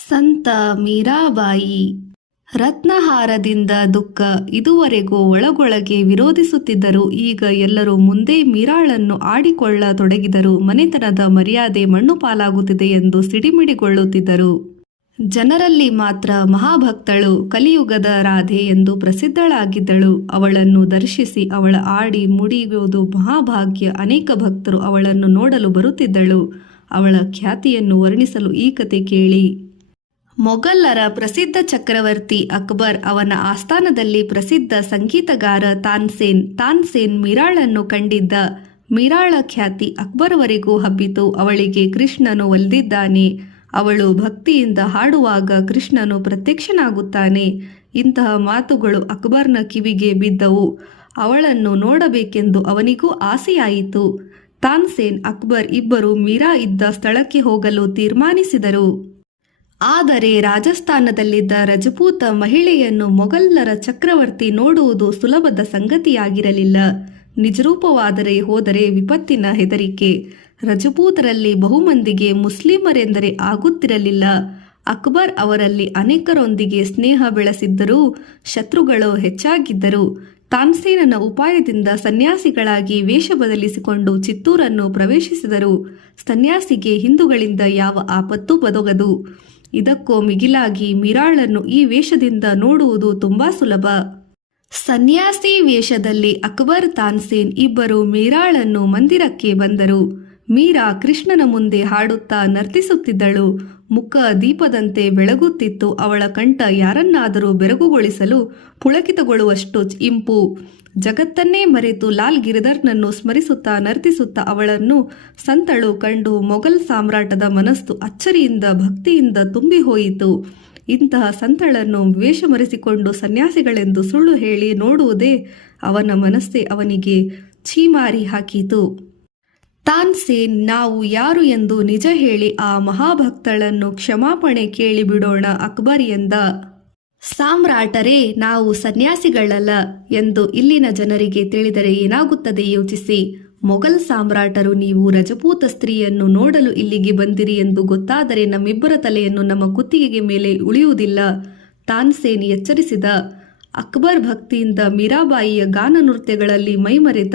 ಸಂತ ಮೀರಾಬಾಯಿ ರತ್ನಹಾರದಿಂದ ದುಃಖ ಇದುವರೆಗೂ ಒಳಗೊಳಗೆ ವಿರೋಧಿಸುತ್ತಿದ್ದರು. ಈಗ ಎಲ್ಲರೂ ಮುಂದೆ ಮೀರಾಳನ್ನು ಆಡಿಕೊಳ್ಳತೊಡಗಿದರು. ಮನೆತನದ ಮರ್ಯಾದೆ ಮಣ್ಣು ಪಾಲಾಗುತ್ತಿದೆ ಎಂದು ಸಿಡಿಮಿಡಿಗೊಳ್ಳುತ್ತಿದ್ದರು. ಜನರಲ್ಲಿ ಮಾತ್ರ ಮಹಾಭಕ್ತಳು, ಕಲಿಯುಗದ ರಾಧೆ ಎಂದು ಪ್ರಸಿದ್ಧಳಾಗಿದ್ದಳು. ಅವಳನ್ನು ದರ್ಶಿಸಿ ಅವಳ ಆಡಿ ಮುಡಿಯುವುದು ಮಹಾಭಾಗ್ಯ. ಅನೇಕ ಭಕ್ತರು ಅವಳನ್ನು ನೋಡಲು ಬರುತ್ತಿದ್ದಳು. ಅವಳ ಖ್ಯಾತಿಯನ್ನು ವರ್ಣಿಸಲು ಈ ಕತೆ ಕೇಳಿ. ಮೊಘಲರ ಪ್ರಸಿದ್ಧ ಚಕ್ರವರ್ತಿ ಅಕ್ಬರ್, ಅವನ ಆಸ್ಥಾನದಲ್ಲಿ ಪ್ರಸಿದ್ಧ ಸಂಗೀತಗಾರ ತಾನ್ಸೇನ್ ಮೀರಾಳನ್ನು ಕಂಡಿದ್ದ. ಮೀರಾಳ ಖ್ಯಾತಿ ಅಕ್ಬರ್ವರೆಗೂ ಹಬ್ಬಿತು. ಅವಳಿಗೆ ಕೃಷ್ಣನು ಒಲಿದಿದ್ದಾನೆ. ಅವಳು ಭಕ್ತಿಯಿಂದ ಹಾಡುವಾಗ ಕೃಷ್ಣನು ಪ್ರತ್ಯಕ್ಷನಾಗುತ್ತಾನೆ. ಇಂತಹ ಮಾತುಗಳು ಅಕ್ಬರ್ನ ಕಿವಿಗೆ ಬಿದ್ದವು. ಅವಳನ್ನು ನೋಡಬೇಕೆಂದು ಅವನಿಗೂ ಆಸೆಯಾಯಿತು. ತಾನ್ಸೇನ್, ಅಕ್ಬರ್ ಇಬ್ಬರು ಮೀರಾ ಇದ್ದ ಸ್ಥಳಕ್ಕೆ ಹೋಗಲು ತೀರ್ಮಾನಿಸಿದರು. ಆದರೆ ರಾಜಸ್ಥಾನದಲ್ಲಿದ್ದ ರಜಪೂತ ಮಹಿಳೆಯನ್ನು ಮೊಘಲರ ಚಕ್ರವರ್ತಿ ನೋಡುವುದು ಸುಲಭದ ಸಂಗತಿಯಾಗಿರಲಿಲ್ಲ. ನಿಜರೂಪವಾದರೆ ಹೋದರೆ ವಿಪತ್ತಿನ ಹೆದರಿಕೆ. ರಜಪೂತರಲ್ಲಿ ಬಹುಮಂದಿಗೆ ಮುಸ್ಲಿಮರೆಂದರೆ ಆಗುತ್ತಿರಲಿಲ್ಲ. ಅಕ್ಬರ್ ಅವರಲ್ಲಿ ಅನೇಕರೊಂದಿಗೆ ಸ್ನೇಹ ಬೆಳೆಸಿದ್ದರೂ ಶತ್ರುಗಳು ಹೆಚ್ಚಾಗಿದ್ದರು. ತಾನ್ಸೇನನ ಉಪಾಯದಿಂದ ಸನ್ಯಾಸಿಗಳಾಗಿ ವೇಷ ಬದಲಿಸಿಕೊಂಡು ಚಿತ್ತೂರನ್ನು ಪ್ರವೇಶಿಸಿದರು. ಸನ್ಯಾಸಿಗೆ ಹಿಂದೂಗಳಿಂದ ಯಾವ ಆಪತ್ತೂ ಬದಗದು. ಇದಕ್ಕೂ ಮಿಗಿಲಾಗಿ ಮೀರಾಳನ್ನು ಈ ವೇಷದಿಂದ ನೋಡುವುದು ತುಂಬಾ ಸುಲಭ. ಸನ್ಯಾಸಿ ವೇಷದಲ್ಲಿ ಅಕ್ಬರ್, ತಾನ್ಸೇನ್ ಇಬ್ಬರು ಮೀರಾಳನ್ನು ಮಂದಿರಕ್ಕೆ ಬಂದರು. ಮೀರಾ ಕೃಷ್ಣನ ಮುಂದೆ ಹಾಡುತ್ತಾ ನರ್ತಿಸುತ್ತಿದ್ದಳು. ಮುಖ ದೀಪದಂತೆ ಬೆಳಗುತ್ತಿತ್ತು. ಅವಳ ಕಂಠ ಯಾರನ್ನಾದರೂ ಬೆರಗುಗೊಳಿಸಲು ಪುಳಕಿತಗೊಳ್ಳುವಷ್ಟು ಇಂಪು. ಜಗತ್ತನ್ನೇ ಮರೆತು ಲಾಲ್ ಗಿರಿಧರ್ನನ್ನು ಸ್ಮರಿಸುತ್ತಾ ನರ್ತಿಸುತ್ತಾ ಅವಳನ್ನು ಸಂತಳು ಕಂಡು ಮೊಘಲ್ ಸಾಮ್ರಾಟದ ಮನಸ್ಸು ಅಚ್ಚರಿಯಿಂದ ಭಕ್ತಿಯಿಂದ ತುಂಬಿ ಹೋಯಿತು. ಇಂತಹ ಸಂತಳನ್ನು ವೇಷ ಮರೆಸಿಕೊಂಡು ಸನ್ಯಾಸಿಗಳೆಂದು ಸುಳ್ಳು ಹೇಳಿ ನೋಡುವುದೇ ಅವನ ಮನಸ್ಸೇ ಅವನಿಗೆ ಛೀಮಾರಿ ಹಾಕಿತು. ತಾನ್ಸೇನ್, ನಾವು ಯಾರು ಎಂದು ನಿಜ ಹೇಳಿ ಆ ಮಹಾಭಕ್ತಳನ್ನು ಕ್ಷಮಾಪಣೆ ಕೇಳಿಬಿಡೋಣ ಅಕ್ಬರ್ ಎಂದ. ಸಾಮ್ರಾಟರೇ, ನಾವು ಸನ್ಯಾಸಿಗಳಲ್ಲ ಎಂದು ಇಲ್ಲಿನ ಜನರಿಗೆ ತಿಳಿದರೆ ಏನಾಗುತ್ತದೆ ಯೋಚಿಸಿ. ಮೊಘಲ್ ಸಾಮ್ರಾಟರು ನೀವು ರಜಪೂತ ಸ್ತ್ರೀಯನ್ನು ನೋಡಲು ಇಲ್ಲಿಗೆ ಬಂದಿರಿ ಎಂದು ಗೊತ್ತಾದರೆ ನಮ್ಮಿಬ್ಬರ ತಲೆಯನ್ನು ನಮ್ಮ ಕುತ್ತಿಗೆಗೆ ಮೇಲೆ ಉಳಿಯುವುದಿಲ್ಲ. ತಾನ್ಸೇನ್ ಎಚ್ಚರಿಸಿದ. ಅಕ್ಬರ್ ಭಕ್ತಿಯಿಂದ ಮೀರಾಬಾಯಿಯ ಗಾನ ನೃತ್ಯಗಳಲ್ಲಿ ಮೈಮರೆತ.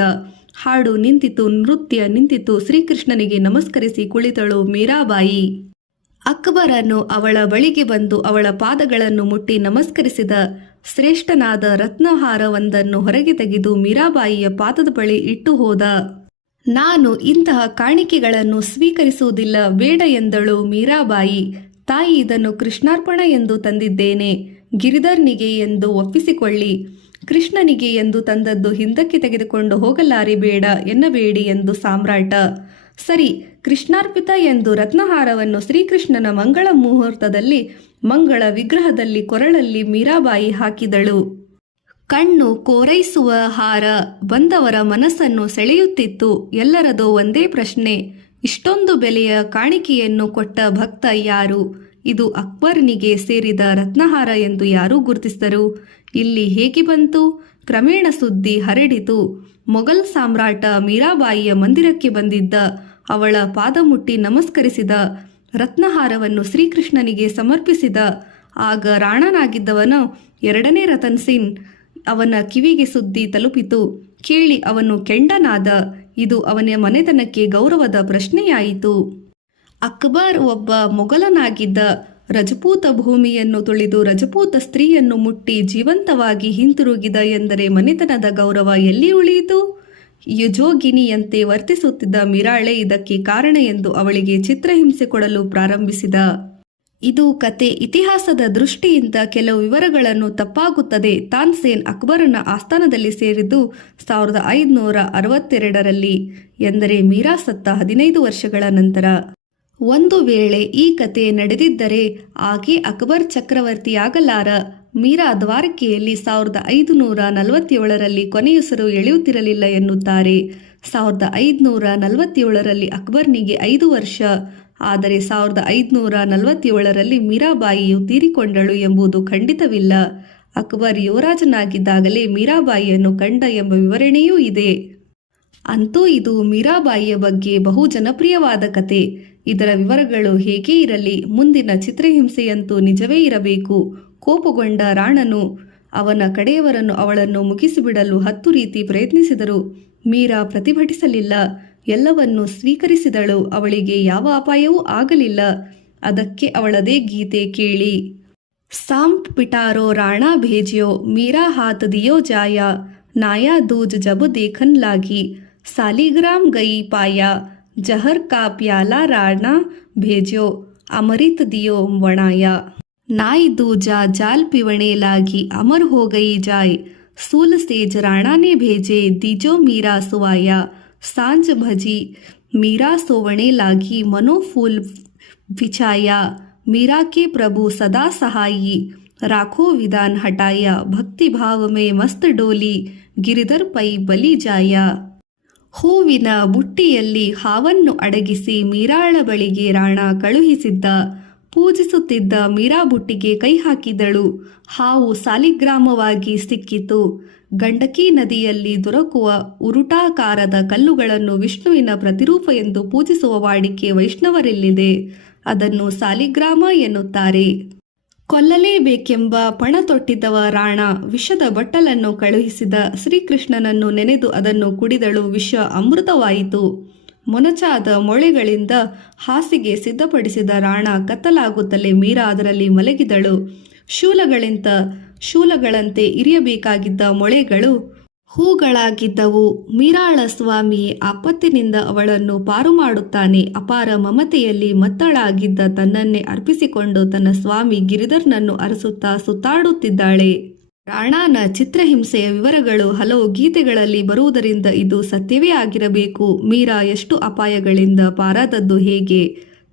ಹಾಡು ನಿಂತಿತು, ನೃತ್ಯ ನಿಂತಿತು. ಶ್ರೀಕೃಷ್ಣನಿಗೆ ನಮಸ್ಕರಿಸಿ ಕುಳಿತಳು ಮೀರಾಬಾಯಿ. ಅಕ್ಬರನು ಅವಳ ಬಳಿಗೆ ಬಂದು ಅವಳ ಪಾದಗಳನ್ನು ಮುಟ್ಟಿ ನಮಸ್ಕರಿಸಿದ. ಶ್ರೇಷ್ಠನಾದ ರತ್ನಹಾರವೊಂದನ್ನು ಹೊರಗೆ ತೆಗೆದು ಮೀರಾಬಾಯಿಯ ಪಾದದ ಬಳಿ ಇಟ್ಟು ಹೋದ. ನಾನು ಇಂತಹ ಕಾಣಿಕೆಗಳನ್ನು ಸ್ವೀಕರಿಸುವುದಿಲ್ಲ, ಬೇಡ ಎಂದಳು ಮೀರಾಬಾಯಿ. ತಾಯಿ, ಇದನ್ನು ಕೃಷ್ಣಾರ್ಪಣ ಎಂದು ತಂದಿದ್ದೇನೆ. ಗಿರಿಧರ್ನಿಗೆ ಎಂದು ಒಪ್ಪಿಸಿಕೊಳ್ಳಿ. ಕೃಷ್ಣನಿಗೆ ಎಂದು ತಂದದ್ದು ಹಿಂದಕ್ಕೆ ತೆಗೆದುಕೊಂಡು ಹೋಗಲಾರೆ, ಬೇಡ ಎನ್ನಬೇಡಿ ಎಂದು ಸಾಮ್ರಾಟ. ಸರಿ, ಕೃಷ್ಣಾರ್ಪಿತ ಎಂದು ರತ್ನಹಾರವನ್ನು ಶ್ರೀಕೃಷ್ಣನ ಮಂಗಳ ಮುಹೂರ್ತದಲ್ಲಿ ಮಂಗಳ ವಿಗ್ರಹದಲ್ಲಿ ಕೊರಳಲ್ಲಿ ಮೀರಾಬಾಯಿ ಹಾಕಿದಳು. ಕಣ್ಣು ಕೋರೈಸುವ ಹಾರ ಬಂದವರ ಮನಸ್ಸನ್ನು ಸೆಳೆಯುತ್ತಿತ್ತು. ಎಲ್ಲರದೋ ಒಂದೇ ಪ್ರಶ್ನೆ, ಇಷ್ಟೊಂದು ಬೆಲೆಯ ಕಾಣಿಕೆಯನ್ನು ಕೊಟ್ಟ ಭಕ್ತ ಯಾರು? ಇದು ಅಕ್ಬರ್ನಿಗೆ ಸೇರಿದ ರತ್ನಹಾರ ಎಂದು ಯಾರೂ ಗುರುತಿಸಿದರು. ಇಲ್ಲಿ ಹೇಗೆ ಬಂತು? ಕ್ರಮೇಣ ಸುದ್ದಿ ಹರಡಿತು. ಮೊಘಲ್ ಸಾಮ್ರಾಟ ಮೀರಾಬಾಯಿಯ ಮಂದಿರಕ್ಕೆ ಬಂದಿದ್ದ. ಅವಳ ಪಾದ ಮುಟ್ಟಿ ನಮಸ್ಕರಿಸಿದ. ರತ್ನಹಾರವನ್ನು ಶ್ರೀಕೃಷ್ಣನಿಗೆ ಸಮರ್ಪಿಸಿದ. ಆಗ ರಾಣನಾಗಿದ್ದವನು ಎರಡನೇ ರತನ್ ಸಿಂಗ್ ಅವನ ಕಿವಿಗೆ ಸುದ್ದಿ ತಲುಪಿತು. ಕೇಳಿ ಅವನು ಕೆಂಡನಾದ. ಇದು ಅವನ ಮನೆತನಕ್ಕೆ ಗೌರವದ ಪ್ರಶ್ನೆಯಾಯಿತು. ಅಕ್ಬರ್ ಒಬ್ಬ ಮೊಘಲನಾಗಿದ್ದ. ರಜಪೂತ ಭೂಮಿಯನ್ನು ತುಳಿದು ರಜಪೂತ ಸ್ತ್ರೀಯನ್ನು ಮುಟ್ಟಿ ಜೀವಂತವಾಗಿ ಹಿಂತಿರುಗಿದ ಎಂದರೆ ಮನೆತನದ ಗೌರವ ಎಲ್ಲಿ ಉಳಿಯಿತು? ಯುಜೋಗಿನಿಯಂತೆ ವರ್ತಿಸುತ್ತಿದ್ದ ಮೀರಾಳೆ ಇದಕ್ಕೆ ಕಾರಣ ಎಂದು ಅವಳಿಗೆ ಚಿತ್ರಹಿಂಸೆ ಕೊಡಲು ಪ್ರಾರಂಭಿಸಿದ. ಇದು ಕತೆ. ಇತಿಹಾಸದ ದೃಷ್ಟಿಯಿಂದ ಕೆಲವು ವಿವರಗಳನ್ನು ತಪ್ಪಾಗುತ್ತದೆ. ತಾನ್ಸೇನ್ ಅಕ್ಬರನ ಆಸ್ಥಾನದಲ್ಲಿ ಸೇರಿದ್ದು 1562ರಲ್ಲಿ, ಎಂದರೆ ಮೀರಾ ಸತ್ತ 15 ವರ್ಷಗಳ ನಂತರ. ಒಂದು ವೇಳೆ ಈ ಕತೆ ನಡೆದಿದ್ದರೆ ಆಕೆ ಅಕ್ಬರ್ ಚಕ್ರವರ್ತಿಯಾಗಲಾರ. ಮೀರಾ ದ್ವಾರಕೆಯಲ್ಲಿ 1547ರಲ್ಲಿ ಕೊನೆಯುಸಿರು ಎಳೆಯುತ್ತಿರಲಿಲ್ಲ ಎನ್ನುತ್ತಾರೆ. 1547ರಲ್ಲಿ ಅಕ್ಬರ್ನಿಗೆ 5 ವರ್ಷ. ಆದರೆ 1547ರಲ್ಲಿ ಮೀರಾಬಾಯಿಯು ತೀರಿಕೊಂಡಳು ಎಂಬುದು ಖಂಡಿತವಿಲ್ಲ. ಅಕ್ಬರ್ ಯುವರಾಜನಾಗಿದ್ದಾಗಲೇ ಮೀರಾಬಾಯಿಯನ್ನು ಕಂಡ ಎಂಬ ವಿವರಣೆಯೂ ಇದೆ. ಅಂತೂ ಇದು ಮೀರಾಬಾಯಿಯ ಬಗ್ಗೆ ಬಹು ಜನಪ್ರಿಯವಾದ ಕತೆ. ಇದರ ವಿವರಗಳು ಹೇಗೇ ಇರಲಿ, ಮುಂದಿನ ಚಿತ್ರಹಿಂಸೆಯಂತೂ ನಿಜವೇ ಇರಬೇಕು. ಕೋಪಗೊಂಡ ರಾಣನು ಅವನ ಕಡೆಯವರನ್ನು ಅವಳನ್ನು ಮುಗಿಸಿಬಿಡಲು 10 ರೀತಿ ಪ್ರಯತ್ನಿಸಿದರು. ಮೀರಾ ಪ್ರತಿಭಟಿಸಲಿಲ್ಲ. ಎಲ್ಲವನ್ನೂ ಸ್ವೀಕರಿಸಿದಳು. ಅವಳಿಗೆ ಯಾವ ಅಪಾಯವೂ ಆಗಲಿಲ್ಲ. ಅದಕ್ಕೆ ಅವಳದೇ ಗೀತೆ ಕೇಳಿ. सांप पिटारो राणा भेजियो, मीरा हाथ दियो जाया, नाया दूज जब देखन लागी, सालीग्राम गई पाया, जहर का प्याला राणा भेजियो, अमृत दियो वणाया, नाई दूजा जाल पिवने लागी, अमर हो गई जाए, सूल सेज राणा ने भेजे, दीजो मीरा सुवाया, सांझ भजी मीरा सोवणे लागी, मनो फूल बिछाया, मीरा के प्रभु सदा सहाई, राखो विधान हटाया, भक्ति भाव में मस्त डोली, ಗಿರಿಧರ್ ಪೈ ಬಲಿ ಜಾಯ. ಹೂವಿನ ಬುಟ್ಟಿಯಲ್ಲಿ ಹಾವನ್ನು ಅಡಗಿಸಿ ಮೀರಾಳ ಬಳಿಗೆ ರಾಣ ಕಳುಹಿಸಿದ್ದ. ಪೂಜಿಸುತ್ತಿದ್ದ ಮೀರಾ ಬುಟ್ಟಿಗೆ ಕೈ ಹಾಕಿದಳು. ಹಾವು ಸಾಲಿಗ್ರಾಮವಾಗಿ ಸಿಕ್ಕಿತು. ಗಂಡಕಿ ನದಿಯಲ್ಲಿ ದೊರಕುವ ಉರುಟಾಕಾರದ ಕಲ್ಲುಗಳನ್ನು ವಿಷ್ಣುವಿನ ಪ್ರತಿರೂಪ ಎಂದು ಪೂಜಿಸುವ ವಾಡಿಕೆ ವೈಷ್ಣವರಲ್ಲಿದೆ. ಅದನ್ನು ಸಾಲಿಗ್ರಾಮ ಎನ್ನುತ್ತಾರೆ. ಕೊಲ್ಲಲೇಬೇಕೆಂಬ ಪಣ ತೊಟ್ಟಿದ್ದವ ರಾಣ ವಿಷದ ಬಟ್ಟಲನ್ನು ಕಳುಹಿಸಿದ. ಶ್ರೀಕೃಷ್ಣನನ್ನು ನೆನೆದು ಅದನ್ನು ಕುಡಿದಳು. ವಿಷ ಅಮೃತವಾಯಿತು. ಮೊನಚಾದ ಮೊಳೆಗಳಿಂದ ಹಾಸಿಗೆ ಸಿದ್ಧಪಡಿಸಿದ ರಾಣ ಕತ್ತಲಾಗುತ್ತಲೇ ಮೀರಾ ಅದರಲ್ಲಿ ಮಲಗಿದಳು. ಶೂಲಗಳಂತೆ ಇರಿಯಬೇಕಾಗಿದ್ದ ಮೊಳೆಗಳು ಹೂಗಳಾಗಿದ್ದವು. ಮೀರಾಳ ಸ್ವಾಮಿ ಆಪತ್ತಿನಿಂದ ಅವಳನ್ನು ಪಾರು ಮಾಡುತ್ತಾನೆ. ಅಪಾರ ಮಮತೆಯಲ್ಲಿ ಮತ್ತಳಾಗಿದ್ದ ತನ್ನನ್ನೇ ಅರ್ಪಿಸಿಕೊಂಡು ತನ್ನ ಸ್ವಾಮಿ ಗಿರಿಧರ್ನನ್ನು ಅರಸುತ್ತಾ ಸುತ್ತಾಡುತ್ತಿದ್ದಾಳೆ. ರಾಣಾನ ಚಿತ್ರಹಿಂಸೆಯ ವಿವರಗಳು ಹಲವು ಗೀತೆಗಳಲ್ಲಿ ಬರುವುದರಿಂದ ಇದು ಸತ್ಯವೇ ಆಗಿರಬೇಕು. ಮೀರಾ ಎಷ್ಟು ಅಪಾಯಗಳಿಂದ ಪಾರಾದದ್ದು ಹೇಗೆ?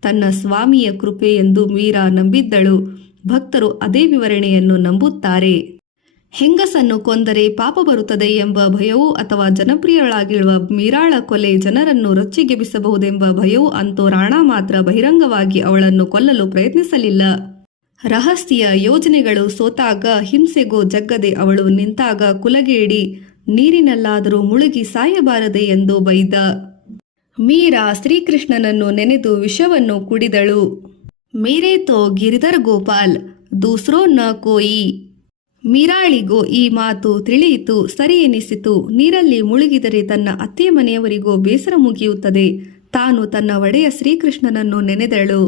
ತನ್ನ ಸ್ವಾಮಿಯ ಕೃಪೆ ಎಂದು ಮೀರಾ ನಂಬಿದ್ದಳು. ಭಕ್ತರು ಅದೇ ವಿವರಣೆಯನ್ನು ನಂಬುತ್ತಾರೆ. ಹೆಂಗಸನ್ನು ಕೊಂದರೆ ಪಾಪ ಬರುತ್ತದೆ ಎಂಬ ಭಯವೂ ಅಥವಾ ಜನಪ್ರಿಯಳಾಗಿರುವ ಮೀರಾಳ ಕೊಲೆ ಜನರನ್ನು ರೊಚ್ಚಿಗೆಬ್ಬಿಸಬಹುದೆಂಬ ಭಯವೂ ಅಂತೂ ರಾಣ ಮಾತ್ರ ಬಹಿರಂಗವಾಗಿ ಅವಳನ್ನು ಕೊಲ್ಲಲು ಪ್ರಯತ್ನಿಸಲಿಲ್ಲ. ರಹಸ್ಯ ಯೋಜನೆಗಳು ಸೋತಾಗ, ಹಿಂಸೆಗೂ ಜಗ್ಗದೆ ಅವಳು ನಿಂತಾಗ ಕುಲಗೇಡಿ ನೀರಿನಲ್ಲಾದರೂ ಮುಳುಗಿ ಸಾಯಬಾರದೆ ಎಂದು ಬೈದ. ಮೀರಾ ಶ್ರೀಕೃಷ್ಣನನ್ನು ನೆನೆದು ವಿಷವನ್ನು ಕುಡಿದಳು. ಮೇರೆ ತೋ ಗಿರಿಧರ್ ಗೋಪಾಲ್, ದೂಸ್ರೋ ನ ಕೋಯಿ. ಮೀರಾಳಿಗೂ ಈ ಮಾತು ತಿಳಿಯಿತು. ಸರಿ ಎನಿಸಿತು. ನೀರಲ್ಲಿ ಮುಳುಗಿದರೆ ತನ್ನ ಅತ್ತೆ ಮನೆಯವರಿಗೂ ಬೇಸರ ಮುಗಿಯುತ್ತದೆ. ತಾನು ತನ್ನ ಒಡೆಯ ಶ್ರೀಕೃಷ್ಣನನ್ನು ನೆನೆದಳು.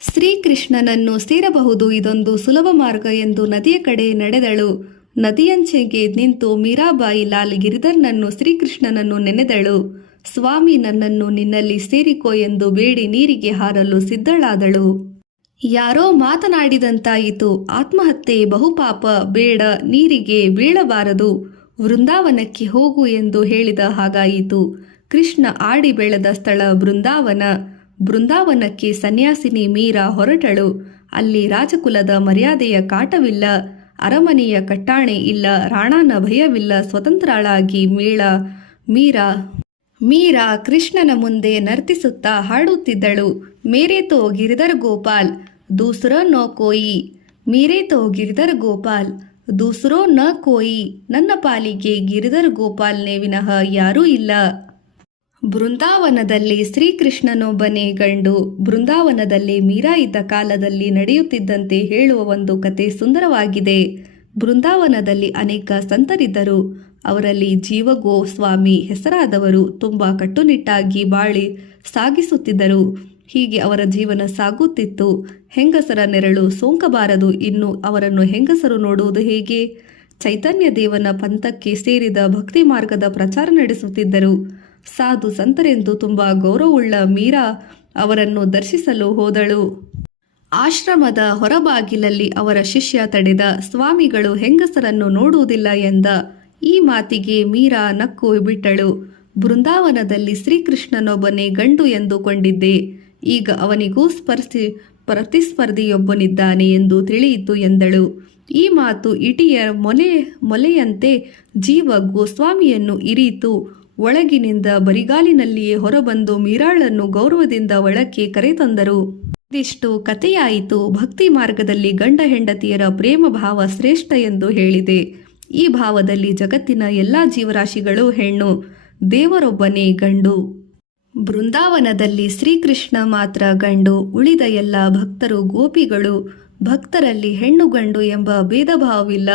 ಶ್ರೀಕೃಷ್ಣನನ್ನು ಸೇರಬಹುದು, ಇದೊಂದು ಸುಲಭ ಮಾರ್ಗ ಎಂದು ನದಿಯ ಕಡೆ ನಡೆದಳು. ನದಿಯಂಚೆಗೆ ನಿಂತು ಮೀರಾಬಾಯಿ ಲಾಲ್ ಗಿರಿಧರ್ನನ್ನು ಶ್ರೀಕೃಷ್ಣನನ್ನು ನೆನೆದಳು. ಸ್ವಾಮಿ, ನನ್ನನ್ನು ನಿನ್ನಲ್ಲಿ ಸೇರಿಕೋ ಎಂದು ಬೇಡಿ ನೀರಿಗೆ ಹಾರಲು ಸಿದ್ಧಳಾದಳು. ಯಾರೋ ಮಾತನಾಡಿದಂತಾಯಿತು. ಆತ್ಮಹತ್ಯೆ ಬಹುಪಾಪ, ಬೇಡ, ನೀರಿಗೆ ಬೀಳಬಾರದು, ವೃಂದಾವನಕ್ಕೆ ಹೋಗು ಎಂದು ಹೇಳಿದ ಹಾಗಾಯಿತು. ಕೃಷ್ಣ ಆಡಿ ಬೆಳೆದ ಸ್ಥಳ ಬೃಂದಾವನ. ಬೃಂದಾವನಕ್ಕೆ ಸನ್ಯಾಸಿನಿ ಮೀರಾ ಹೊರಟಳು. ಅಲ್ಲಿ ರಾಜಕುಲದ ಮರ್ಯಾದೆಯ ಕಾಟವಿಲ್ಲ, ಅರಮನೆಯ ಕಟ್ಟಾಣೆ ಇಲ್ಲ, ರಾಣನ ಭಯವಿಲ್ಲ. ಸ್ವತಂತ್ರಳಾಗಿ ಮೀರಾ ಕೃಷ್ಣನ ಮುಂದೆ ನರ್ತಿಸುತ್ತಾ ಹಾಡುತ್ತಿದ್ದಳು. ಮೇರೆ ತೋ ಗಿರಿಧರ್ ಗೋಪಾಲ್, ದೂಸರೋ ನ ಕೋಯಿ. ಮೇರೆ ತೋ ಗಿರಿಧರ್ ಗೋಪಾಲ್, ದೂಸರೋ ನ ಕೋಯಿ. ನನ್ನ ಪಾಲಿಗೆ ಗಿರಿಧರ್ ಗೋಪಾಲ್ನೇ ವಿನಃ ಯಾರೂ ಇಲ್ಲ. ಬೃಂದಾವನದಲ್ಲಿ ಶ್ರೀಕೃಷ್ಣನೊಬ್ಬನೇ ಗಂಡು. ಬೃಂದಾವನದಲ್ಲಿ ಮೀರಾ ಇದ್ದ ಕಾಲದಲ್ಲಿ ನಡೆಯುತ್ತಿದ್ದಂತೆ ಹೇಳುವ ಒಂದು ಕತೆ ಸುಂದರವಾಗಿದೆ. ಬೃಂದಾವನದಲ್ಲಿ ಅನೇಕ ಸಂತರಿದ್ದರು. ಅವರಲ್ಲಿ ಜೀವಗೋ ಸ್ವಾಮಿ ಹೆಸರಾದವರು ತುಂಬ ಕಟ್ಟುನಿಟ್ಟಾಗಿ ಬಾಳಿ ಸಾಗಿಸುತ್ತಿದ್ದರು. ಹೀಗೆ ಅವರ ಜೀವನ ಸಾಗುತ್ತಿತ್ತು. ಹೆಂಗಸರ ನೆರಳು ಸೋಂಕಬಾರದು. ಇನ್ನು ಅವರನ್ನು ಹೆಂಗಸರು ನೋಡುವುದು ಹೇಗೆ? ಚೈತನ್ಯ ದೇವನ ಪಂಥಕ್ಕೆ ಸೇರಿದ ಭಕ್ತಿ ಮಾರ್ಗದ ಪ್ರಚಾರ ನಡೆಸುತ್ತಿದ್ದರು. ಸಾಧು ಸಂತರೆಂದು ತುಂಬ ಗೌರವವುಳ್ಳ ಮೀರಾ ಅವರನ್ನು ದರ್ಶಿಸಲು ಹೋದಳು. ಆಶ್ರಮದ ಹೊರಬಾಗಿಲಲ್ಲಿ ಅವರ ಶಿಷ್ಯ ತಡೆದ. ಸ್ವಾಮಿಗಳು ಹೆಂಗಸರನ್ನು ನೋಡುವುದಿಲ್ಲ ಎಂದ. ಈ ಮಾತಿಗೆ ಮೀರಾ ನಕ್ಕು ಬಿಟ್ಟಳು. ಬೃಂದಾವನದಲ್ಲಿ ಶ್ರೀಕೃಷ್ಣನೊಬ್ಬನೇ ಗಂಡು ಎಂದುಕೊಂಡಿದ್ದೆ. ಈಗ ಅವನಿಗೂ ಪ್ರತಿಸ್ಪರ್ಧಿಯೊಬ್ಬನಿದ್ದಾನೆ ಎಂದು ತಿಳಿಯಿತು ಎಂದಳು. ಈ ಮಾತು ಇಟಿಯ ಮೊಲೆಯಂತೆ ಜೀವ ಗೋಸ್ವಾಮಿಯನ್ನು ಇರಿಯಿತು. ಒಳಗಿನಿಂದ ಬರಿಗಾಲಿನಲ್ಲಿಯೇ ಹೊರಬಂದು ಮೀರಾಳನ್ನು ಗೌರವದಿಂದ ಒಳಕ್ಕೆ ಕರೆತಂದರು. ಇದಿಷ್ಟು ಕಥೆಯಾಯಿತು. ಭಕ್ತಿ ಮಾರ್ಗದಲ್ಲಿ ಗಂಡ ಹೆಂಡತಿಯರ ಪ್ರೇಮ ಭಾವ ಶ್ರೇಷ್ಠ ಎಂದು ಹೇಳಿದೆ. ಈ ಭಾವದಲ್ಲಿ ಜಗತ್ತಿನ ಎಲ್ಲ ಜೀವರಾಶಿಗಳು ಹೆಣ್ಣು, ದೇವರೊಬ್ಬನೇ ಗಂಡು. ಬೃಂದಾವನದಲ್ಲಿ ಶ್ರೀಕೃಷ್ಣ ಮಾತ್ರ ಗಂಡು, ಉಳಿದ ಎಲ್ಲ ಭಕ್ತರು ಗೋಪಿಗಳು. ಭಕ್ತರಲ್ಲಿ ಹೆಣ್ಣು ಗಂಡು ಎಂಬ ಭೇದ ಭಾವವಿಲ್ಲ.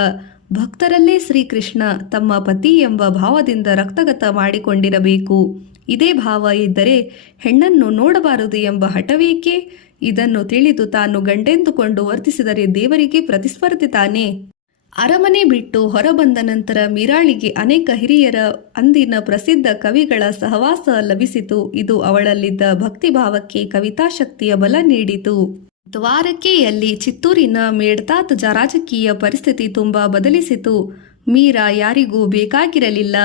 ಭಕ್ತರಲ್ಲೇ ಶ್ರೀಕೃಷ್ಣ ತಮ್ಮ ಪತಿ ಎಂಬ ಭಾವದಿಂದ ರಕ್ತಗತ ಮಾಡಿಕೊಂಡಿರಬೇಕು. ಇದೇ ಭಾವ ಇದ್ದರೆ ಹೆಣ್ಣನ್ನು ನೋಡಬಾರದು ಎಂಬ ಹಠವೇಕೆ? ಇದನ್ನು ತಿಳಿದು ತಾನು ಗಂಡೆಂದುಕೊಂಡು ವರ್ತಿಸಿದರೆ ದೇವರಿಗೆ ಪ್ರತಿಸ್ಪರ್ಧಿ ತಾನೇ. ಅರಮನೆ ಬಿಟ್ಟು ಹೊರಬಂದ ನಂತರ ಮೀರಾಳಿಗೆ ಅನೇಕ ಹಿರಿಯರ ಅಂದಿನ ಪ್ರಸಿದ್ಧ ಕವಿಗಳ ಸಹವಾಸ ಲಭಿಸಿತು. ಇದು ಅವಳಲ್ಲಿದ್ದ ಭಕ್ತಿಭಾವಕ್ಕೆ ಕವಿತಾಶಕ್ತಿಯ ಬಲ ನೀಡಿತು. ದ್ವಾರಕೆಯಲ್ಲಿ ಚಿತ್ತೂರಿನ ಮೇಡ್ತಾತ್ ರಾಜಕೀಯ ಪರಿಸ್ಥಿತಿ ತುಂಬಾ ಬದಲಿಸಿತು. ಮೀರಾ ಯಾರಿಗೂ ಬೇಕಾಗಿರಲಿಲ್ಲ.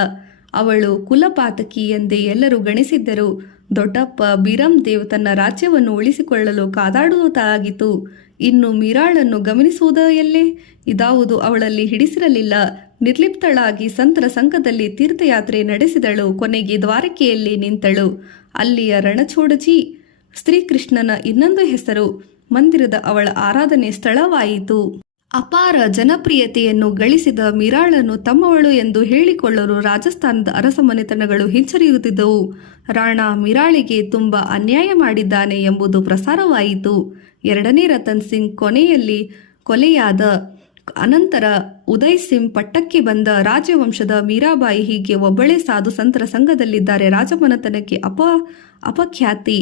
ಅವಳು ಕುಲಪಾತಕಿ ಎಂದೇ ಎಲ್ಲರೂ ಗಣಿಸಿದ್ದರು. ದೊಡ್ಡಪ್ಪ ಬೀರಂದೇವ್ ತನ್ನ ರಾಜ್ಯವನ್ನು ಉಳಿಸಿಕೊಳ್ಳಲು ಕಾದಾಡುವುದಾಗಿತ್ತು. ಇನ್ನು ಮೀರಾಳನ್ನು ಗಮನಿಸುವುದ ಎಲ್ಲೇ? ಇದಾವುದು ಅವಳಲ್ಲಿ ಹಿಡಿಸಿರಲಿಲ್ಲ. ನಿರ್ಲಿಪ್ತಳಾಗಿ ಸಂತರ ಸಂಘದಲ್ಲಿ ತೀರ್ಥಯಾತ್ರೆ ನಡೆಸಿದಳು. ಕೊನೆಗೆ ದ್ವಾರಕೆಯಲ್ಲಿ ನಿಂತಳು. ಅಲ್ಲಿಯ ರಣಛೋಡಜಿ ಶ್ರೀಕೃಷ್ಣನ ಇನ್ನೊಂದು ಹೆಸರು. ಮಂದಿರದ ಅವಳ ಆರಾಧನೆ ಸ್ಥಳವಾಯಿತು. ಅಪಾರ ಜನಪ್ರಿಯತೆಯನ್ನು ಗಳಿಸಿದ ಮೀರಾಳನ್ನು ತಮ್ಮವಳು ಎಂದು ಹೇಳಿಕೊಳ್ಳಲು ರಾಜಸ್ಥಾನದ ಅರಸಮನೆತನಗಳು ಹಿಂಜರಿಯುತ್ತಿದ್ದವು. ರಾಣಾ ಮೀರಾಳಿಗೆ ತುಂಬಾ ಅನ್ಯಾಯ ಮಾಡಿದ್ದಾನೆ ಎಂಬುದು ಪ್ರಸಾರವಾಯಿತು. ಎರಡನೇ ರತನ್ ಸಿಂಗ್ ಕೊನೆಯಲ್ಲಿ ಕೊಲೆಯಾದ ಅನಂತರ ಉದಯ್ ಸಿಂಗ್ ಪಟ್ಟಕ್ಕೆ ಬಂದ. ರಾಜವಂಶದ ಮೀರಾಬಾಯಿ ಹೀಗೆ ಒಬ್ಬಳೇ ಸಾಧು ಸಂತರ ಸಂಘದಲ್ಲಿದ್ದಾರೆ. ರಾಜಮನೆತನಕ್ಕೆ ಅಪಖ್ಯಾತಿ.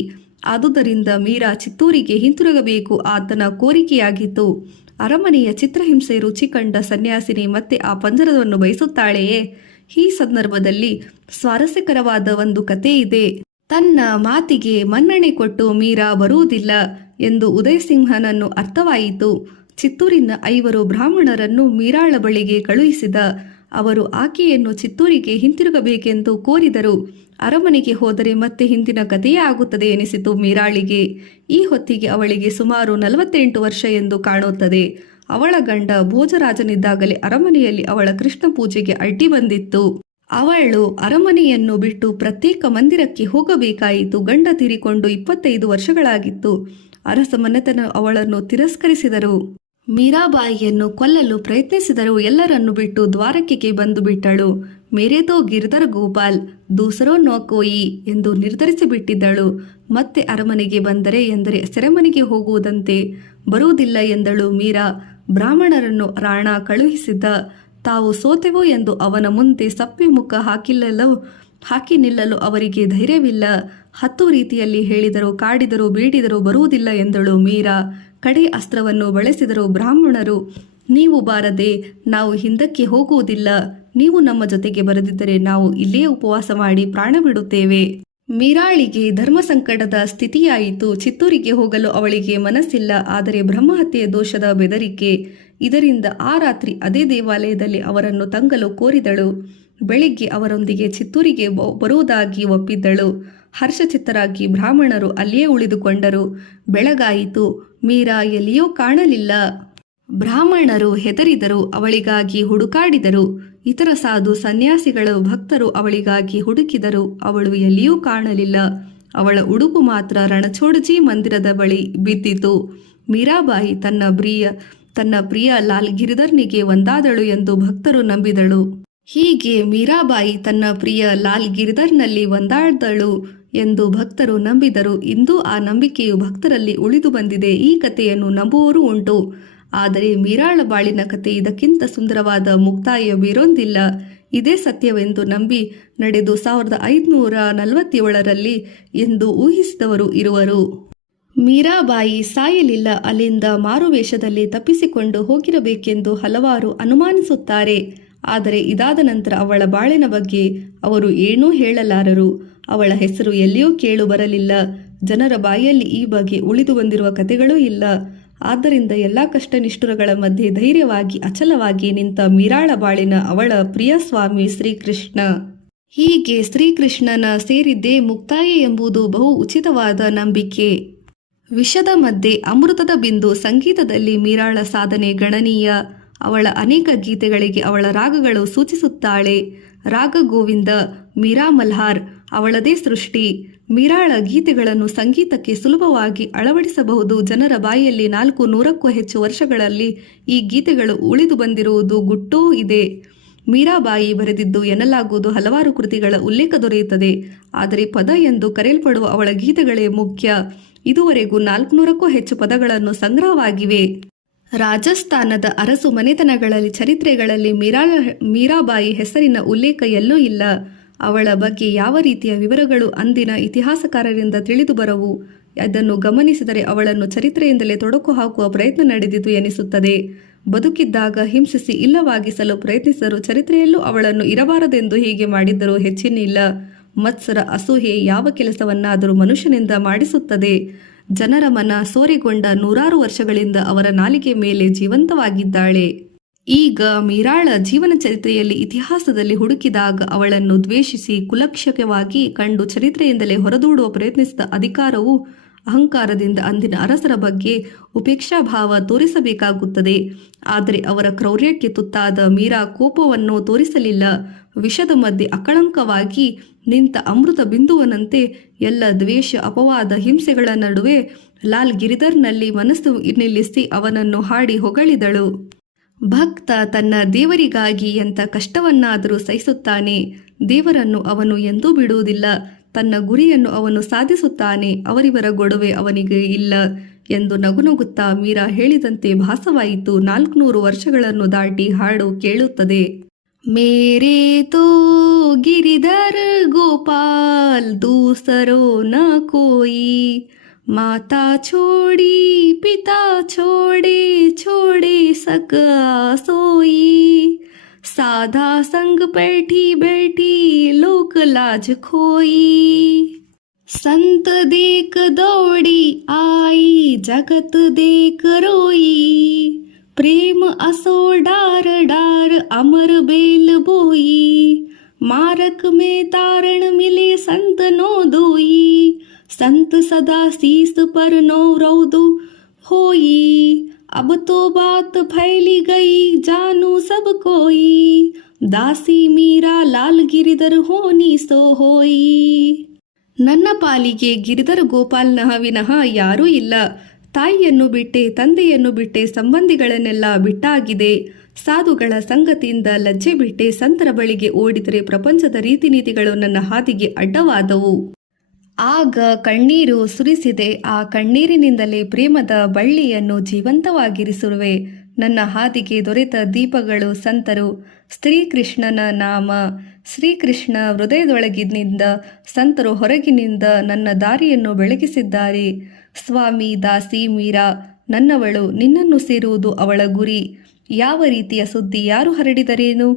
ಆದುದರಿಂದ ಮೀರಾ ಚಿತ್ತೂರಿಗೆ ಹಿಂತಿರುಗಬೇಕು ಆತನ ಕೋರಿಕೆಯಾಗಿತ್ತು. ಅರಮನೆಯ ಚಿತ್ರಹಿಂಸೆ ರುಚಿ ಕಂಡ ಸನ್ಯಾಸಿನಿ ಮತ್ತೆ ಆ ಪಂಜರವನ್ನು ಬಯಸುತ್ತಾಳೆಯೇ? ಈ ಸಂದರ್ಭದಲ್ಲಿ ಸ್ವಾರಸ್ಯಕರವಾದ ಒಂದು ಕತೆ ಇದೆ. ತನ್ನ ಮಾತಿಗೆ ಮನ್ನಣೆ ಕೊಟ್ಟು ಮೀರಾ ಬರುವುದಿಲ್ಲ ಎಂದು ಉದಯಸಿಂಹನನ್ನು ಅರ್ಥವಾಯಿತು. ಚಿತ್ತೂರಿನ 5 ಬ್ರಾಹ್ಮಣರನ್ನು ಮೀರಾಳ ಬಳಿಗೆ ಕಳುಹಿಸಿದ. ಅವರು ಆಕೆಯನ್ನು ಚಿತ್ತೂರಿಗೆ ಹಿಂತಿರುಗಬೇಕೆಂದು ಕೋರಿದರು. ಅರಮನೆಗೆ ಹೋದರೆ ಮತ್ತೆ ಹಿಂದಿನ ಕಥೆಯೇ ಆಗುತ್ತದೆ ಎನಿಸಿತು ಮೀರಾಳಿಗೆ. ಈ ಹೊತ್ತಿಗೆ ಅವಳಿಗೆ ಸುಮಾರು 48 ವರ್ಷ ಎಂದು ಕಾಣುತ್ತದೆ. ಅವಳ ಗಂಡ ಭೋಜರಾಜನಿದ್ದಾಗಲೇ ಅರಮನೆಯಲ್ಲಿ ಅವಳ ಕೃಷ್ಣ ಪೂಜೆಗೆ ಅಡ್ಡಿ ಬಂದಿತ್ತು. ಅವಳು ಅರಮನೆಯನ್ನು ಬಿಟ್ಟು ಪ್ರತ್ಯೇಕ ಮಂದಿರಕ್ಕೆ ಹೋಗಬೇಕಾಯಿತು. ಗಂಡ ತೀರಿಕೊಂಡು 25 ವರ್ಷಗಳಾಗಿತ್ತು. ಅರಸ ಮನೆತನ ಅವಳನ್ನು ತಿರಸ್ಕರಿಸಿದರು. ಮೀರಾಬಾಯಿಯನ್ನು ಕೊಲ್ಲಲು ಪ್ರಯತ್ನಿಸಿದರು. ಎಲ್ಲರನ್ನು ಬಿಟ್ಟು ದ್ವಾರಕೆಗೆ ಬಂದು ಬಿಟ್ಟಳು. ಮೇರೆತೋ ಗಿರ್ಧರ್ ಗೋಪಾಲ್ ದೂಸರೋ ನೋ ಕೋಯಿ ಎಂದು ನಿರ್ಧರಿಸಿಬಿಟ್ಟಿದ್ದಳು. ಮತ್ತೆ ಅರಮನೆಗೆ ಬಂದರೆ ಎಂದರೆ ಸೆರೆಮನೆಗೆ ಹೋಗುವುದಂತೆ. ಬರುವುದಿಲ್ಲ ಎಂದಳು ಮೀರಾ. ಬ್ರಾಹ್ಮಣರನ್ನು ರಾಣಾ ಕಳುಹಿಸಿದ್ದ. ತಾವು ಸೋತೆವೋ ಎಂದು ಅವನ ಮುಂದೆ ಸಪ್ಪೆ ಮುಖ ಹಾಕಿ ನಿಲ್ಲಲು ಅವರಿಗೆ ಧೈರ್ಯವಿಲ್ಲ. 10 ರೀತಿಯಲ್ಲಿ ಹೇಳಿದರು, ಕಾಡಿದರು, ಬೇಡಿದರು, ಬರುವುದಿಲ್ಲ ಎಂದಳು ಮೀರಾ. ಕಡೆ ಅಸ್ತ್ರವನ್ನು ಬಳಸಿದರು ಬ್ರಾಹ್ಮಣರು. ನೀವು ಬಾರದೆ ನಾವು ಹಿಂದಕ್ಕೆ ಹೋಗುವುದಿಲ್ಲ. ನೀವು ನಮ್ಮ ಜೊತೆಗೆ ಬರದಿದ್ದರೆ ನಾವು ಇಲ್ಲೇ ಉಪವಾಸ ಮಾಡಿ ಪ್ರಾಣ ಬಿಡುತ್ತೇವೆ. ಮೀರಾಳಿಗೆ ಧರ್ಮ ಸಂಕಟದ ಸ್ಥಿತಿಯಾಯಿತು. ಚಿತ್ತೂರಿಗೆ ಹೋಗಲು ಅವಳಿಗೆ ಮನಸ್ಸಿಲ್ಲ. ಆದರೆ ಬ್ರಹ್ಮಹತ್ಯೆಯ ದೋಷದ ಬೆದರಿಕೆ. ಇದರಿಂದ ಆ ರಾತ್ರಿ ಅದೇ ದೇವಾಲಯದಲ್ಲಿ ಅವರನ್ನು ತಂಗಲು ಕೋರಿದಳು. ಬೆಳಿಗ್ಗೆ ಅವರೊಂದಿಗೆ ಚಿತ್ತೂರಿಗೆ ಬರುವುದಾಗಿ ಒಪ್ಪಿದ್ದಳು. ಹರ್ಷಚಿತ್ತರಾಗಿ ಬ್ರಾಹ್ಮಣರು ಅಲ್ಲಿಯೇ ಉಳಿದುಕೊಂಡರು. ಬೆಳಗಾಯಿತು. ಮೀರಾ ಎಲ್ಲಿಯೂ ಕಾಣಲಿಲ್ಲ. ಬ್ರಾಹ್ಮಣರು ಹೆದರಿದರು. ಅವಳಿಗಾಗಿ ಹುಡುಕಾಡಿದರು. ಇತರ ಸಾಧು ಸನ್ಯಾಸಿಗಳು ಭಕ್ತರು ಅವಳಿಗಾಗಿ ಹುಡುಕಿದರು. ಅವಳು ಎಲ್ಲಿಯೂ ಕಾಣಲಿಲ್ಲ. ಅವಳ ಉಡುಪು ಮಾತ್ರ ರಣಛೋಡಜಿ ಮಂದಿರದ ಬಳಿ ಬಿದ್ದಿತು. ಮೀರಾಬಾಯಿ ತನ್ನ ಪ್ರಿಯ ಲಾಲ್ ಗಿರಿಧರ್ನಿಗೆ ಒಂದಾದಳು ಎಂದು ಭಕ್ತರು ನಂಬಿದಳು. ಹೀಗೆ ಮೀರಾಬಾಯಿ ತನ್ನ ಪ್ರಿಯ ಲಾಲ್ ಗಿರಿಧರ್ನಲ್ಲಿ ಒಂದಾದಳು ಎಂದು ಭಕ್ತರು ನಂಬಿದರು. ಇಂದು ಆ ನಂಬಿಕೆಯು ಭಕ್ತರಲ್ಲಿ ಉಳಿದು ಬಂದಿದೆ. ಈ ಕಥೆಯನ್ನು ನಂಬುವವರೂ ಉಂಟು. ಆದರೆ ಮೀರಾಳ ಬಾಳಿನ ಕಥೆ ಇದಕ್ಕಿಂತ ಸುಂದರವಾದ ಮುಕ್ತಾಯ ಬೇರೊಂದಿಲ್ಲ. ಇದೇ ಸತ್ಯವೆಂದು ನಂಬಿ ನಡೆದು 1547ರಲ್ಲಿ ಎಂದು ಊಹಿಸಿದವರು ಇರುವರು. ಮೀರಾಬಾಯಿ ಸಾಯಲಿಲ್ಲ. ಅಲ್ಲಿಂದ ಮಾರುವೇಷದಲ್ಲಿ ತಪ್ಪಿಸಿಕೊಂಡು ಹೋಗಿರಬೇಕೆಂದು ಹಲವಾರು ಅನುಮಾನಿಸುತ್ತಾರೆ. ಆದರೆ ಇದಾದ ನಂತರ ಅವಳ ಬಾಳಿನ ಬಗ್ಗೆ ಅವರು ಏನೂ ಹೇಳಲಾರರು. ಅವಳ ಹೆಸರು ಎಲ್ಲಿಯೂ ಕೇಳು ಬರಲಿಲ್ಲ. ಜನರ ಬಾಯಲ್ಲಿ ಈ ಬಗ್ಗೆ ಉಳಿದು ಬಂದಿರುವ ಕಥೆಗಳೂ ಇಲ್ಲ. ಆದ್ದರಿಂದ ಎಲ್ಲ ಕಷ್ಟ ನಿಷ್ಠುರಗಳ ಮಧ್ಯೆ ಧೈರ್ಯವಾಗಿ ಅಚಲವಾಗಿ ನಿಂತ ಮೀರಾಳ ಬಾಳಿನ ಅವಳ ಪ್ರಿಯ ಸ್ವಾಮಿ ಶ್ರೀಕೃಷ್ಣ. ಹೀಗೆ ಶ್ರೀಕೃಷ್ಣನ ಸೇರಿದ್ದೇ ಮುಕ್ತಾಯ ಎಂಬುದು ಬಹು ಉಚಿತವಾದ ನಂಬಿಕೆ. ವಿಷದ ಮಧ್ಯೆ ಅಮೃತದ ಬಿಂದು. ಸಂಗೀತದಲ್ಲಿ ಮೀರಾಳ ಸಾಧನೆ ಗಣನೀಯ. ಅವಳ ಅನೇಕ ಗೀತೆಗಳಿಗೆ ಅವಳ ರಾಗಗಳು ಸೂಚಿಸುತ್ತಾಳೆ. ರಾಗ ಗೋವಿಂದ, ಮೀರಾ ಮಲ್ಹಾರ್ ಅವಳದೇ ಸೃಷ್ಟಿ. ಮೀರಾಳ ಗೀತೆಗಳನ್ನು ಸಂಗೀತಕ್ಕೆ ಸುಲಭವಾಗಿ ಅಳವಡಿಸಬಹುದು. ಜನರ ಬಾಯಲ್ಲಿ 400ಕ್ಕೂ ಹೆಚ್ಚು ವರ್ಷಗಳಲ್ಲಿ ಈ ಗೀತೆಗಳು ಉಳಿದು ಬಂದಿರುವುದು ಗುಟ್ಟೂ ಇದೆ. ಮೀರಾಬಾಯಿ ಬರೆದಿದ್ದು ಎನ್ನಲಾಗುವುದು ಹಲವಾರು ಕೃತಿಗಳ ಉಲ್ಲೇಖ ದೊರೆಯುತ್ತದೆ. ಆದರೆ ಪದ ಎಂದು ಕರೆಯಲ್ಪಡುವ ಅವಳ ಗೀತೆಗಳೇ ಮುಖ್ಯ. ಇದುವರೆಗೂ 400ಕ್ಕೂ ಹೆಚ್ಚು ಪದಗಳನ್ನು ಸಂಗ್ರಹವಾಗಿವೆ. ರಾಜಸ್ಥಾನದ ಅರಸು ಮನೆತನಗಳಲ್ಲಿ ಚರಿತ್ರೆಗಳಲ್ಲಿ ಮೀರಾಬಾಯಿ ಹೆಸರಿನ ಉಲ್ಲೇಖ ಎಲ್ಲೂ ಇಲ್ಲ. ಅವಳ ಬಗ್ಗೆ ಯಾವ ರೀತಿಯ ವಿವರಗಳು ಅಂದಿನ ಇತಿಹಾಸಕಾರರಿಂದ ತಿಳಿದು ಬರವು. ಅದನ್ನು ಗಮನಿಸಿದರೆ ಅವಳನ್ನು ಚರಿತ್ರೆಯಿಂದಲೇ ತೊಡಕು ಹಾಕುವ ಪ್ರಯತ್ನ ನಡೆದಿತು ಎನಿಸುತ್ತದೆ. ಬದುಕಿದ್ದಾಗ ಹಿಂಸಿಸಿ ಇಲ್ಲವಾಗಿಸಲು ಪ್ರಯತ್ನಿಸಿದರೂ ಚರಿತ್ರೆಯಲ್ಲೂ ಅವಳನ್ನು ಇರಬಾರದೆಂದು ಹೀಗೆ ಮಾಡಿದ್ದರೂ ಹೆಚ್ಚಿನಿಲ್ಲ. ಮತ್ಸರ, ಅಸೂಹೆ ಯಾವ ಕೆಲಸವನ್ನಾದರೂ ಮನುಷ್ಯನಿಂದ ಮಾಡಿಸುತ್ತದೆ. ಜನರ ಮನ ಸೋರೆಗೊಂಡ 100 ವರ್ಷಗಳಿಂದ ಅವರ ನಾಲಿಗೆ ಮೇಲೆ ಜೀವಂತವಾಗಿದ್ದಾಳೆ. ಈಗ ಮೀರಾಳ ಜೀವನ ಚರಿತ್ರೆಯಲ್ಲಿ ಇತಿಹಾಸದಲ್ಲಿ ಹುಡುಕಿದಾಗ ಅವಳನ್ನು ದ್ವೇಷಿಸಿ ಕುಲಕ್ಷಕವಾಗಿ ಕಂಡು ಚರಿತ್ರೆಯಿಂದಲೇ ಹೊರದೂಡುವ ಪ್ರಯತ್ನಿಸಿದ ಅಧಿಕಾರವು ಅಹಂಕಾರದಿಂದ ಅಂದಿನ ಅರಸರ ಬಗ್ಗೆ ಉಪೇಕ್ಷಾಭಾವ ತೋರಿಸಬೇಕಾಗುತ್ತದೆ. ಆದರೆ ಅವರ ಕ್ರೌರ್ಯಕ್ಕೆ ತುತ್ತಾದ ಮೀರಾ ಕೋಪವನ್ನು ತೋರಿಸಲಿಲ್ಲ. ವಿಷದ ಮಧ್ಯೆ ಅಕಳಂಕವಾಗಿ ನಿಂತ ಅಮೃತ ಬಿಂದುವನಂತೆ ಎಲ್ಲ ದ್ವೇಷ, ಅಪವಾದ, ಹಿಂಸೆಗಳ ನಡುವೆ ಲಾಲ್ ಗಿರಿಧರ್ನಲ್ಲಿ ಮನಸ್ಸು ನಿಲ್ಲಿಸಿ ಅವನನ್ನು ಹಾಡಿ ಹೊಗಳಿದಳು. ಭಕ್ತ ತನ್ನ ದೇವರಿಗಾಗಿ ಎಂಥ ಕಷ್ಟವನ್ನಾದರೂ ಸಹಿಸುತ್ತಾನೆ. ದೇವರನ್ನು ಅವನು ಎಂದೂ ಬಿಡುವುದಿಲ್ಲ. ತನ್ನ ಗುರಿಯನ್ನು ಅವನು ಸಾಧಿಸುತ್ತಾನೆ. ಅವರಿವರ ಗೊಡವೆ ಅವನಿಗೆ ಇಲ್ಲ ಎಂದು ನಗುನಗುತ್ತಾ ಮೀರಾ ಹೇಳಿದಂತೆ ಭಾಸವಾಯಿತು. 400 ವರ್ಷಗಳನ್ನು ದಾಟಿ ಹಾಡು ಕೇಳುತ್ತದೆ. ಮೇರೆ ತೋ ಗಿರಿಧರ ಗೋಪಾಲ್ ದೂಸರೋ ನ ಕೋಯಿ, ಮಾತಾ ಛೋಡಿ ಪಿತಾ ಛೋಡೆ ಛೋಡೆ ಸಕ सोई, साधा संग बैठी बैठी लोक लाज खोई, संत देख दौड़ी आई जगत देख रोई, प्रेम असो डार डार अमर बेल बोई, मारक में तारण मिले संत नो दोई, संत सदा शीस पर नो रौदो होई, अब तो बात फैली गई जानू सब कोई, दासी ಮೀರಾ ಲಾಲ್ ಗಿರಿಧರ್ ಹೋನಿ ಸೋ ಹೋಯಿ. ನನ್ನ ಪಾಲಿಗೆ ಗಿರಿಧರ ಗೋಪಾಲ್ನ ವಿನಃ ಯಾರೂ ಇಲ್ಲ. ತಾಯಿಯನ್ನು ಬಿಟ್ಟೆ, ತಂದೆಯನ್ನು ಬಿಟ್ಟೆ, ಸಂಬಂಧಿಗಳನ್ನೆಲ್ಲ ಬಿಟ್ಟಾಗಿದೆ. ಸಾಧುಗಳ ಸಂಗತಿಯಿಂದ ಲಜ್ಜೆ ಬಿಟ್ಟೆ ಸಂತರ ಬಳಿಗೆ ಓಡಿದರೆ ಪ್ರಪಂಚದ ರೀತಿ ನೀತಿಗಳು ನನ್ನ ಹಾದಿಗೆ ಅಡ್ಡವಾದವು. ಆಗ ಕಣ್ಣೀರು ಸುರಿಸಿದೆ. ಆ ಕಣ್ಣೀರಿನಿಂದಲೇ ಪ್ರೇಮದ ಬಳ್ಳಿಯನ್ನು ಜೀವಂತವಾಗಿರಿಸುವೆ. ನನ್ನ ಹಾದಿಗೆ ದೊರೆತ ದೀಪಗಳು ಸಂತರು. ಶ್ರೀಕೃಷ್ಣನ ನಾಮ. ಶ್ರೀಕೃಷ್ಣ ಹೃದಯದೊಳಗಿನಿಂದ, ಸಂತರು ಹೊರಗಿನಿಂದ ನನ್ನ ದಾರಿಯನ್ನು ಬೆಳಗಿಸಿದ್ದಾರೆ. ಸ್ವಾಮಿ, ದಾಸಿ ಮೀರಾ ನನ್ನವಳು. ನಿನ್ನನ್ನು ಸೇರುವುದು ಅವಳ ಗುರಿ. ಯಾವ ರೀತಿಯ ಸುದ್ದಿ ಯಾರು ಹರಡಿದರೇನು,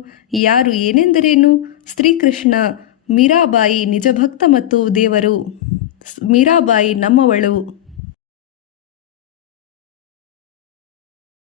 ಯಾರು ಏನೆಂದರೇನು? ಶ್ರೀಕೃಷ್ಣ ಮೀರಾಬಾಯಿ ನಿಜ ಭಕ್ತ ಮತ್ತು ದೇವರು. ಮೀರಾಬಾಯಿ ನಮ್ಮವಳು.